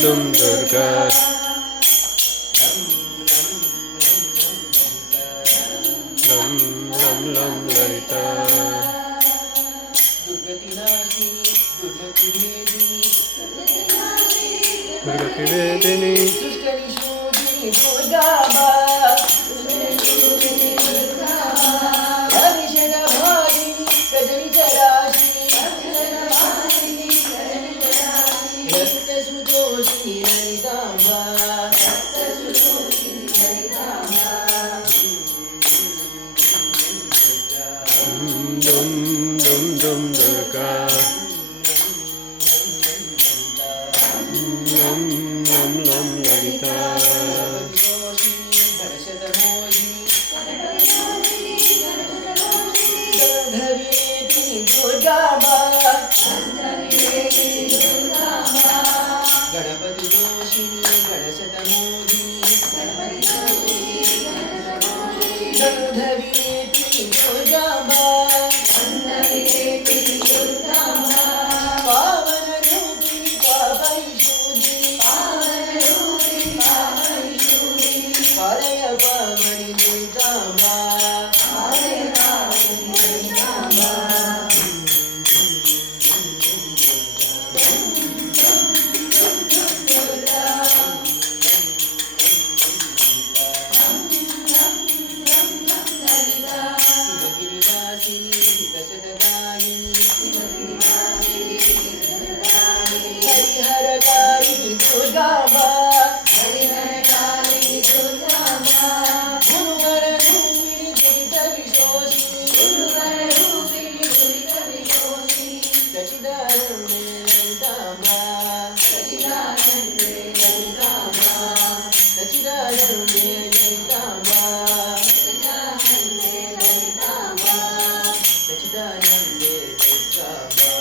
Dum Durga. Lam Lalita. Durgati Vedini. Dum Durga. Lam Lalita. Ganpati दोषिणी गणशतमोदिनी गंधर्वेति दुर्गांबा पावन रूपिणी पापैशूदिनी पालय पावनि दुर्गांबा हरिहरकारि दुर्गांबा गुरुवर रूपिणी दुरित विशोषिणी सचिदानंदे ललितांबा सचिदानंदे ललितांबा सचिदानंदे दुर्गांबा